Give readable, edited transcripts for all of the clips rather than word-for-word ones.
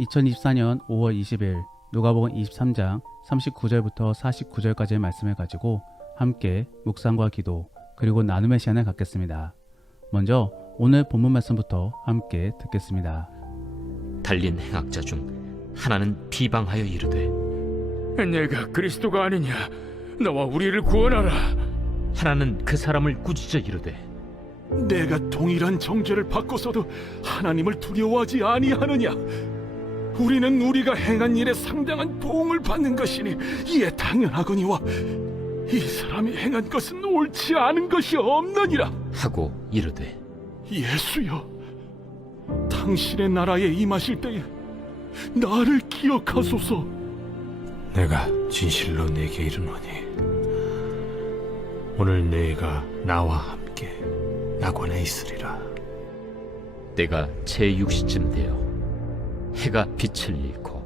2024년 5월 20일 누가복음 23장 39절부터 49절까지의 말씀을 가지고 함께 묵상과 기도 그리고 나눔의 시간을 갖겠습니다. 먼저 오늘 본문 말씀부터 함께 듣겠습니다. 달린 행악자 중 하나는 비방하여 이르되 내가 그리스도가 아니냐? 너와 우리를 구원하라. 하나는 그 사람을 꾸짖어 이르되 내가 동일한 정죄를 받고서도 하나님을 두려워하지 아니하느냐? 우리는 우리가 행한 일에 상당한 보응을 받는 것이니 이에 당연하거니와 이 사람이 행한 것은 옳지 않은 것이 없느니라. 하고 이르되 예수여, 당신의 나라에 임하실 때에 나를 기억하소서. 내가 진실로 네게 이르노니 오늘 네가 나와 함께 낙원에 있으리라. 때가 제6시쯤 되어 해가 빛을 잃고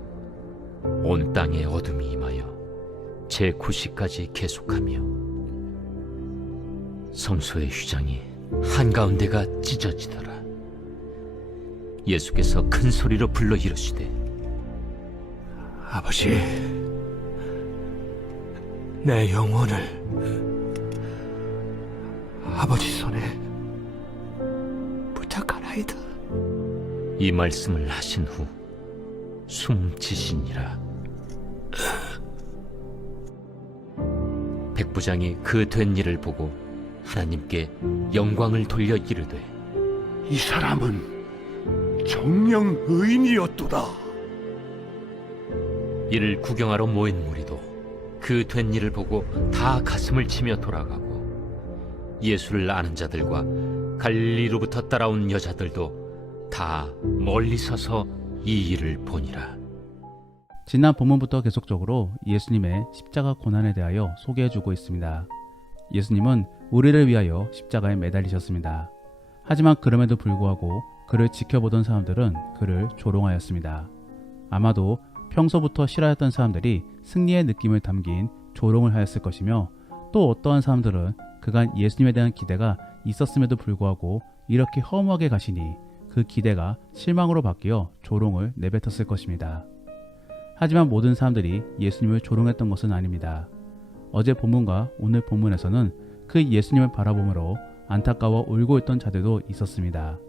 온 땅에 어둠이 임하여 제9시까지 계속하며 성소의 휘장이 한가운데가 찢어지더라. 예수께서 큰 소리로 불러 이르시되 아버지, 내 영혼을 아버지 손에 부탁하나이다. 이 말씀을 하신 후 숨지시니라. 백부장이 그 된 일을 보고 하나님께 영광을 돌려 이르되 이 사람은 정녕 의인이었도다. 이를 구경하러 모인 무리도 그 된 일을 보고 다 가슴을 치며 돌아가고 예수를 아는 자들과 갈릴리로부터 따라온 여자들도 다 멀리 서서 이 일을 보니라. 지난 본문부터 계속적으로 예수님의 십자가 고난에 대하여 소개해주고 있습니다. 예수님은 우리를 위하여 십자가에 매달리셨습니다. 하지만 그럼에도 불구하고 그를 지켜보던 사람들은 그를 조롱하였습니다. 아마도 평소부터 싫어했던 사람들이 승리의 느낌을 담긴 조롱을 하였을 것이며, 또 어떠한 사람들은 그간 예수님에 대한 기대가 있었음에도 불구하고 이렇게 허무하게 가시니 그 기대가 실망으로 바뀌어 조롱을 내뱉었을 것입니다. 하지만 모든 사람들이 예수님을 조롱했던 것은 아닙니다. 어제 본문과 오늘 본문에서는 그 예수님을 바라보므로 안타까워 울고 있던 자들도 있었습니다.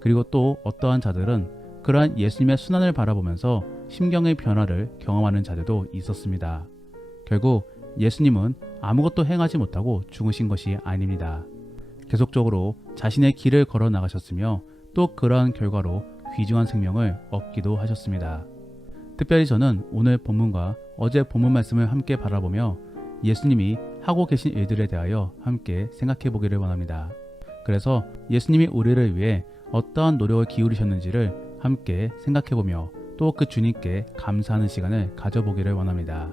그리고 또 어떠한 자들은 그러한 예수님의 순환을 바라보면서 심경의 변화를 경험하는 자들도 있었습니다. 결국 예수님은 아무것도 행하지 못하고 죽으신 것이 아닙니다. 계속적으로 자신의 길을 걸어 나가셨으며 또 그러한 결과로 귀중한 생명을 얻기도 하셨습니다. 특별히 저는 오늘 본문과 어제 본문 말씀을 함께 바라보며 예수님이 하고 계신 일들에 대하여 함께 생각해 보기를 원합니다. 그래서 예수님이 우리를 위해 어떠한 노력을 기울이셨는지를 함께 생각해 보며 또 그 주님께 감사하는 시간을 가져보기를 원합니다.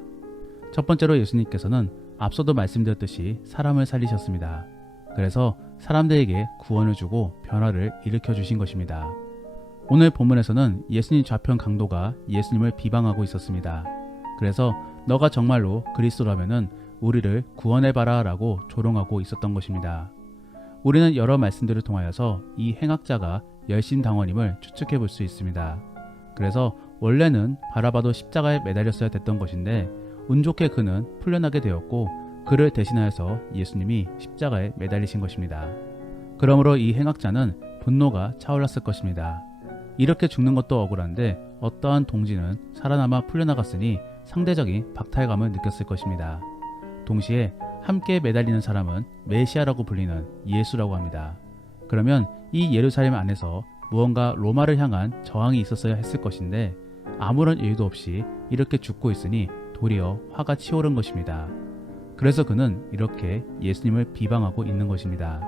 첫 번째로 예수님께서는 앞서도 말씀드렸듯이 사람을 살리셨습니다. 그래서 사람들에게 구원을 주고 변화를 일으켜 주신 것입니다. 오늘 본문에서는 예수님 좌편 강도가 예수님을 비방하고 있었습니다. 그래서 너가 정말로 그리스도라면은 우리를 구원해봐라 라고 조롱하고 있었던 것입니다. 우리는 여러 말씀들을 통하여서 이 행악자가 열심당원임을 추측해 볼 수 있습니다. 그래서 원래는 바라바도 십자가에 매달렸어야 됐던 것인데 운 좋게 그는 풀려나게 되었고 그를 대신하여서 예수님이 십자가에 매달리신 것입니다. 그러므로 이 행악자는 분노가 차올랐을 것입니다. 이렇게 죽는 것도 억울한데 어떠한 동지는 살아남아 풀려나갔으니 상대적인 박탈감을 느꼈을 것입니다. 동시에 함께 매달리는 사람은 메시아라고 불리는 예수라고 합니다. 그러면 이 예루살렘 안에서 무언가 로마를 향한 저항이 있었어야 했을 것인데 아무런 일도 없이 이렇게 죽고 있으니 도리어 화가 치오른 것입니다. 그래서 그는 이렇게 예수님을 비방하고 있는 것입니다.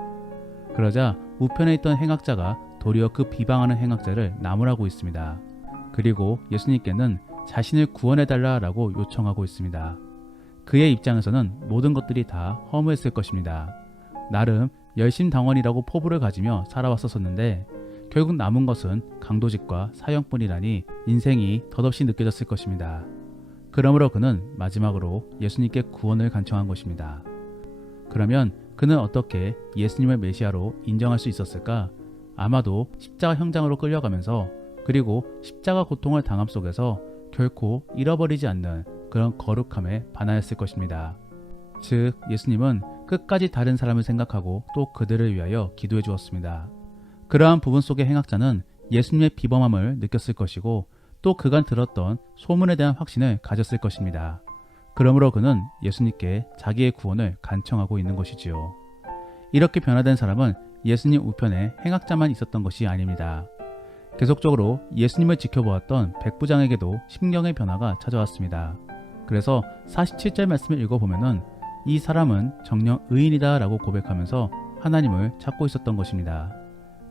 그러자 우편에 있던 행악자가 도리어 그 비방하는 행악자를 나무라고 있습니다. 그리고 예수님께는 자신을 구원해달라라고 요청하고 있습니다. 그의 입장에서는 모든 것들이 다 허무했을 것입니다. 나름 열심당원이라고 포부를 가지며 살아왔었는데 결국 남은 것은 강도직과 사형뿐이라니 인생이 덧없이 느껴졌을 것입니다. 그러므로 그는 마지막으로 예수님께 구원을 간청한 것입니다. 그러면 그는 어떻게 예수님을 메시아로 인정할 수 있었을까? 아마도 십자가 형장으로 끌려가면서 그리고 십자가 고통을 당함 속에서 결코 잃어버리지 않는 그런 거룩함에 반하였을 것입니다. 즉 예수님은 끝까지 다른 사람을 생각하고 또 그들을 위하여 기도해 주었습니다. 그러한 부분 속의 행악자는 예수님의 비범함을 느꼈을 것이고 또 그간 들었던 소문에 대한 확신을 가졌을 것입니다. 그러므로 그는 예수님께 자기의 구원을 간청하고 있는 것이지요. 이렇게 변화된 사람은 예수님 우편에 행악자만 있었던 것이 아닙니다. 계속적으로 예수님을 지켜보았던 백부장에게도 심경의 변화가 찾아왔습니다. 그래서 47절 말씀을 읽어보면은 이 사람은 정녕 의인이다 라고 고백하면서 하나님을 찾고 있었던 것입니다.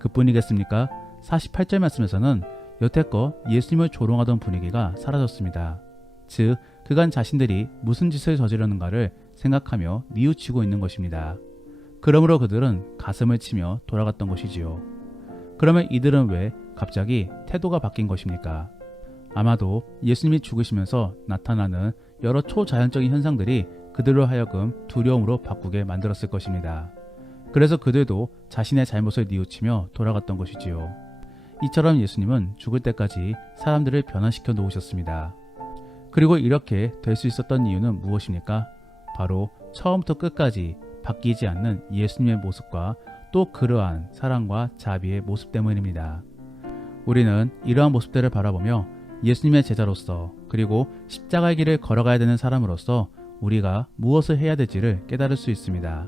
그뿐이겠습니까? 48절 말씀에서는 여태껏 예수님을 조롱하던 분위기가 사라졌습니다. 즉 그간 자신들이 무슨 짓을 저지르는가를 생각하며 뉘우치고 있는 것입니다. 그러므로 그들은 가슴을 치며 돌아갔던 것이지요. 그러면 이들은 왜 갑자기 태도가 바뀐 것입니까? 아마도 예수님이 죽으시면서 나타나는 여러 초자연적인 현상들이 그들로 하여금 두려움으로 바꾸게 만들었을 것입니다. 그래서 그들도 자신의 잘못을 뉘우치며 돌아갔던 것이지요. 이처럼 예수님은 죽을 때까지 사람들을 변화시켜 놓으셨습니다. 그리고 이렇게 될 수 있었던 이유는 무엇입니까? 바로 처음부터 끝까지 바뀌지 않는 예수님의 모습과 또 그러한 사랑과 자비의 모습 때문입니다. 우리는 이러한 모습들을 바라보며 예수님의 제자로서 그리고 십자가의 길을 걸어가야 되는 사람으로서 우리가 무엇을 해야 될지를 깨달을 수 있습니다.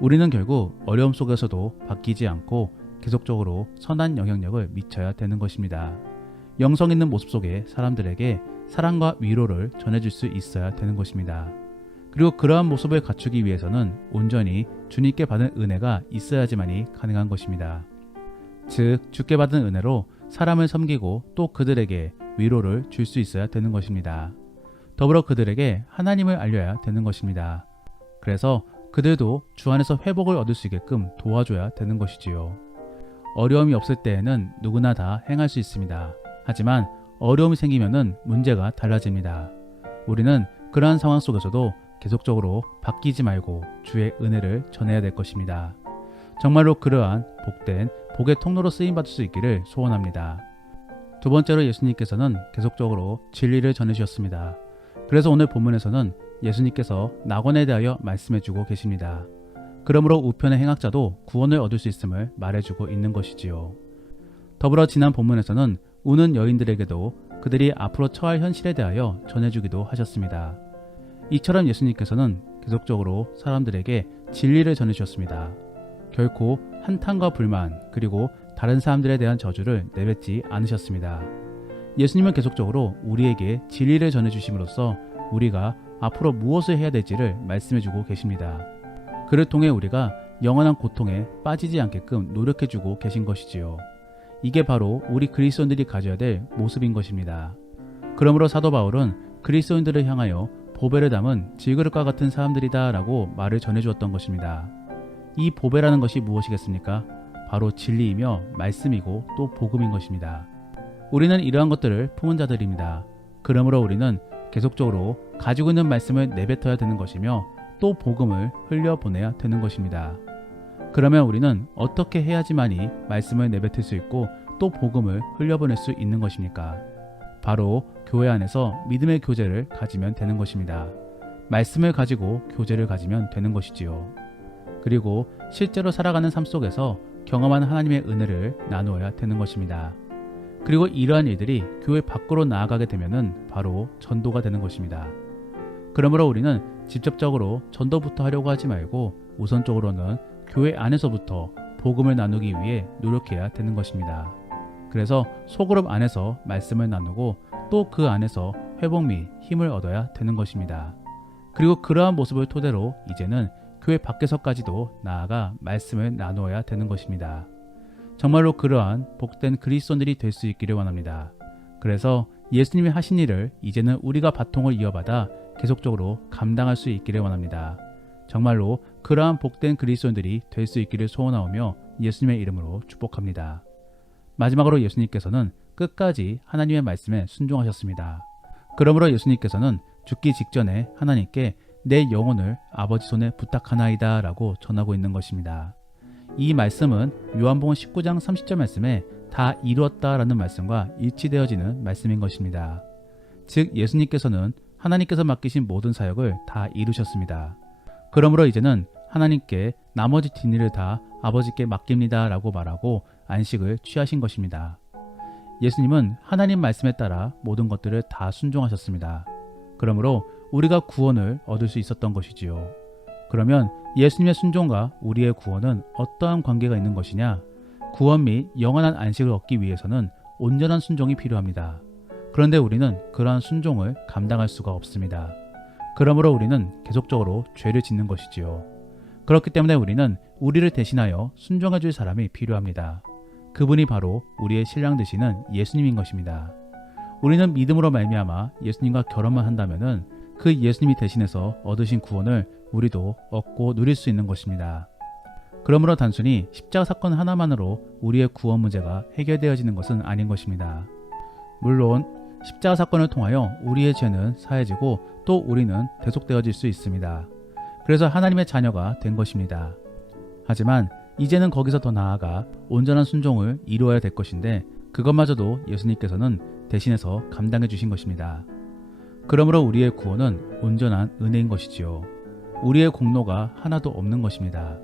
우리는 결국 어려움 속에서도 바뀌지 않고 계속적으로 선한 영향력을 미쳐야 되는 것입니다. 영성 있는 모습 속에 사람들에게 사랑과 위로를 전해줄 수 있어야 되는 것입니다. 그리고 그러한 모습을 갖추기 위해서는 온전히 주님께 받은 은혜가 있어야지만이 가능한 것입니다. 즉 주께 받은 은혜로 사람을 섬기고 또 그들에게 위로를 줄 수 있어야 되는 것입니다. 더불어 그들에게 하나님을 알려야 되는 것입니다. 그래서 그들도 주 안에서 회복을 얻을 수 있게끔 도와줘야 되는 것이지요. 어려움이 없을 때에는 누구나 다 행할 수 있습니다. 하지만 어려움이 생기면은 문제가 달라집니다. 우리는 그러한 상황 속에서도 계속적으로 바뀌지 말고 주의 은혜를 전해야 될 것입니다. 정말로 그러한 복된 복의 통로로 쓰임받을 수 있기를 소원합니다. 두 번째로 예수님께서는 계속적으로 진리를 전해주셨습니다. 그래서 오늘 본문에서는 예수님께서 낙원에 대하여 말씀해주고 계십니다. 그러므로 우편의 행악자도 구원을 얻을 수 있음을 말해주고 있는 것이지요. 더불어 지난 본문에서는 우는 여인들에게도 그들이 앞으로 처할 현실에 대하여 전해주기도 하셨습니다. 이처럼 예수님께서는 계속적으로 사람들에게 진리를 전해주셨습니다. 결코 한탄과 불만 그리고 다른 사람들에 대한 저주를 내뱉지 않으셨습니다. 예수님은 계속적으로 우리에게 진리를 전해주심으로써 우리가 앞으로 무엇을 해야 될지를 말씀해주고 계십니다. 그를 통해 우리가 영원한 고통에 빠지지 않게끔 노력해주고 계신 것이지요. 이게 바로 우리 그리스도인들이 가져야 될 모습인 것입니다. 그러므로 사도 바울은 그리스도인들을 향하여 보배를 담은 질그릇과 같은 사람들이다 라고 말을 전해주었던 것입니다. 이 보배라는 것이 무엇이겠습니까? 바로 진리이며 말씀이고 또 복음인 것입니다. 우리는 이러한 것들을 품은 자들입니다. 그러므로 우리는 계속적으로 가지고 있는 말씀을 내뱉어야 되는 것이며 또 복음을 흘려보내야 되는 것입니다. 그러면 우리는 어떻게 해야지만이 말씀을 내뱉을 수 있고 또 복음을 흘려보낼 수 있는 것입니까? 바로 교회 안에서 믿음의 교제를 가지면 되는 것입니다. 말씀을 가지고 교제를 가지면 되는 것이지요. 그리고 실제로 살아가는 삶 속에서 경험한 하나님의 은혜를 나누어야 되는 것입니다. 그리고 이러한 일들이 교회 밖으로 나아가게 되면은 바로 전도가 되는 것입니다. 그러므로 우리는 직접적으로 전도부터 하려고 하지 말고 우선적으로는 교회 안에서부터 복음을 나누기 위해 노력해야 되는 것입니다. 그래서 소그룹 안에서 말씀을 나누고 또 그 안에서 회복 및 힘을 얻어야 되는 것입니다. 그리고 그러한 모습을 토대로 이제는 교회 밖에서까지도 나아가 말씀을 나누어야 되는 것입니다. 정말로 그러한 복된 그리스도인들이 될 수 있기를 원합니다. 그래서 예수님이 하신 일을 이제는 우리가 바통을 이어받아 계속적으로 감당할 수 있기를 원합니다. 정말로 그러한 복된 그리스도인들이 될 수 있기를 소원하오며 예수님의 이름으로 축복합니다. 마지막으로 예수님께서는 끝까지 하나님의 말씀에 순종하셨습니다. 그러므로 예수님께서는 죽기 직전에 하나님께 내 영혼을 아버지 손에 부탁하나이다 라고 전하고 있는 것입니다. 이 말씀은 요한복음 19장 30절 말씀에 다 이루었다라는 말씀과 일치되어지는 말씀인 것입니다. 즉 예수님께서는 하나님께서 맡기신 모든 사역을 다 이루셨습니다. 그러므로 이제는 하나님께 나머지 뒷일을 다 아버지께 맡깁니다 라고 말하고 안식을 취하신 것입니다. 예수님은 하나님 말씀에 따라 모든 것들을 다 순종하셨습니다. 그러므로 우리가 구원을 얻을 수 있었던 것이지요. 그러면 예수님의 순종과 우리의 구원은 어떠한 관계가 있는 것이냐? 구원 및 영원한 안식을 얻기 위해서는 온전한 순종이 필요합니다. 그런데 우리는 그러한 순종을 감당할 수가 없습니다. 그러므로 우리는 계속적으로 죄를 짓는 것이지요. 그렇기 때문에 우리는 우리를 대신하여 순종해 줄 사람이 필요합니다. 그분이 바로 우리의 신랑 되시는 예수님인 것입니다. 우리는 믿음으로 말미암아 예수님과 결혼만 한다면은 그 예수님이 대신해서 얻으신 구원을 우리도 얻고 누릴 수 있는 것입니다. 그러므로 단순히 십자가 사건 하나만으로 우리의 구원 문제가 해결되어지는 것은 아닌 것입니다. 물론 십자가 사건을 통하여 우리의 죄는 사해지고 또 우리는 대속되어질 수 있습니다. 그래서 하나님의 자녀가 된 것입니다. 하지만 이제는 거기서 더 나아가 온전한 순종을 이루어야 될 것인데 그것마저도 예수님께서는 대신해서 감당해 주신 것입니다. 그러므로 우리의 구원은 온전한 은혜인 것이지요. 우리의 공로가 하나도 없는 것입니다.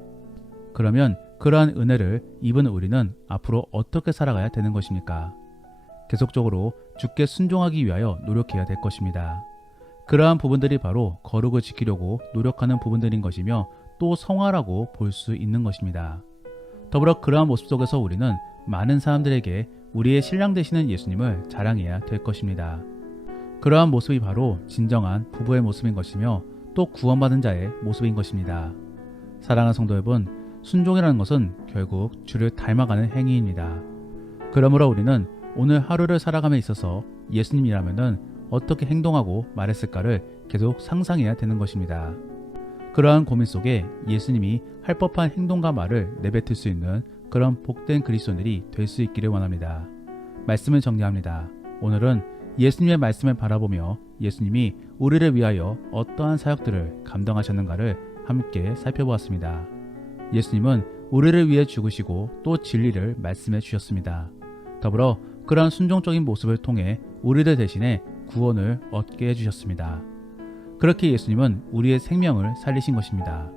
그러면 그러한 은혜를 입은 우리는 앞으로 어떻게 살아가야 되는 것입니까? 계속적으로 주께 순종하기 위하여 노력해야 될 것입니다. 그러한 부분들이 바로 거룩을 지키려고 노력하는 부분들인 것이며 또 성화라고 볼 수 있는 것입니다. 더불어 그러한 모습 속에서 우리는 많은 사람들에게 우리의 신랑 되시는 예수님을 자랑해야 될 것입니다. 그러한 모습이 바로 진정한 부부의 모습인 것이며 또 구원받은 자의 모습인 것입니다. 사랑하는 성도 여러분, 순종이라는 것은 결국 주를 닮아가는 행위입니다. 그러므로 우리는 오늘 하루를 살아감에 있어서 예수님이라면은 어떻게 행동하고 말했을까를 계속 상상해야 되는 것입니다. 그러한 고민 속에 예수님이 할 법한 행동과 말을 내뱉을 수 있는 그런 복된 그리스도인들이 될 수 있기를 원합니다. 말씀을 정리합니다. 오늘은 예수님의 말씀을 바라보며 예수님이 우리를 위하여 어떠한 사역들을 감당하셨는가를 함께 살펴보았습니다. 예수님은 우리를 위해 죽으시고 또 진리를 말씀해 주셨습니다. 더불어 그러한 순종적인 모습을 통해 우리를 대신해 구원을 얻게 해주셨습니다. 그렇게 예수님은 우리의 생명을 살리신 것입니다.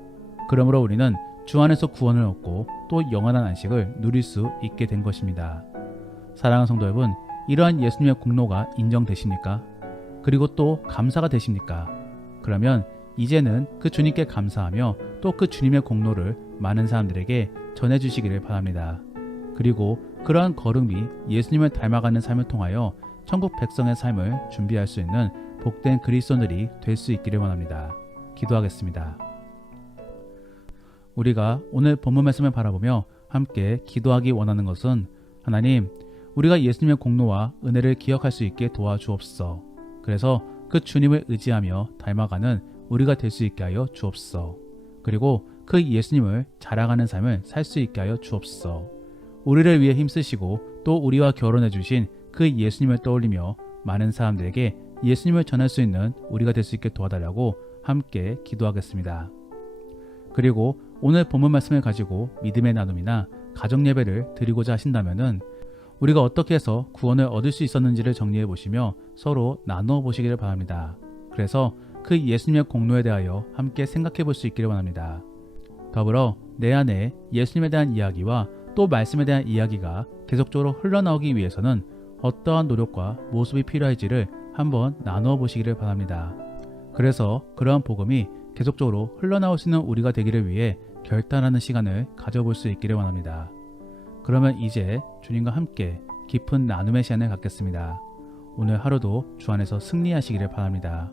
그러므로 우리는 주 안에서 구원을 얻고 또 영원한 안식을 누릴 수 있게 된 것입니다. 사랑하는 성도 여러분, 이러한 예수님의 공로가 인정되십니까? 그리고 또 감사가 되십니까? 그러면 이제는 그 주님께 감사하며 또 그 주님의 공로를 많은 사람들에게 전해주시기를 바랍니다. 그리고 그러한 거룩 및 예수님을 닮아가는 삶을 통하여 천국 백성의 삶을 준비할 수 있는 복된 그리스도인들이 될 수 있기를 원합니다. 기도하겠습니다. 우리가 오늘 본문 말씀을 바라보며 함께 기도하기 원하는 것은 하나님, 우리가 예수님의 공로와 은혜를 기억할 수 있게 도와주옵소서. 그래서 그 주님을 의지하며 닮아가는 우리가 될 수 있게 하여 주옵소서. 그리고 그 예수님을 자랑하는 삶을 살 수 있게 하여 주옵소서. 우리를 위해 힘쓰시고 또 우리와 결혼해 주신 그 예수님을 떠올리며 많은 사람들에게 예수님을 전할 수 있는 우리가 될 수 있게 도와달라고 함께 기도하겠습니다. 그리고 오늘 본문 말씀을 가지고 믿음의 나눔이나 가정 예배를 드리고자 하신다면은 우리가 어떻게 해서 구원을 얻을 수 있었는지를 정리해 보시며 서로 나누어 보시기를 바랍니다. 그래서 그 예수님의 공로에 대하여 함께 생각해 볼 수 있기를 원합니다. 더불어 내 안에 예수님에 대한 이야기와 또 말씀에 대한 이야기가 계속적으로 흘러나오기 위해서는 어떠한 노력과 모습이 필요할지를 한번 나누어 보시기를 바랍니다. 그래서 그러한 복음이 계속적으로 흘러나올 수 있는 우리가 되기를 위해 결단하는 시간을 가져볼 수 있기를 원합니다. 그러면 이제 주님과 함께 깊은 나눔의 시간을 갖겠습니다. 오늘 하루도 주 안에서 승리하시기를 바랍니다.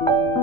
음.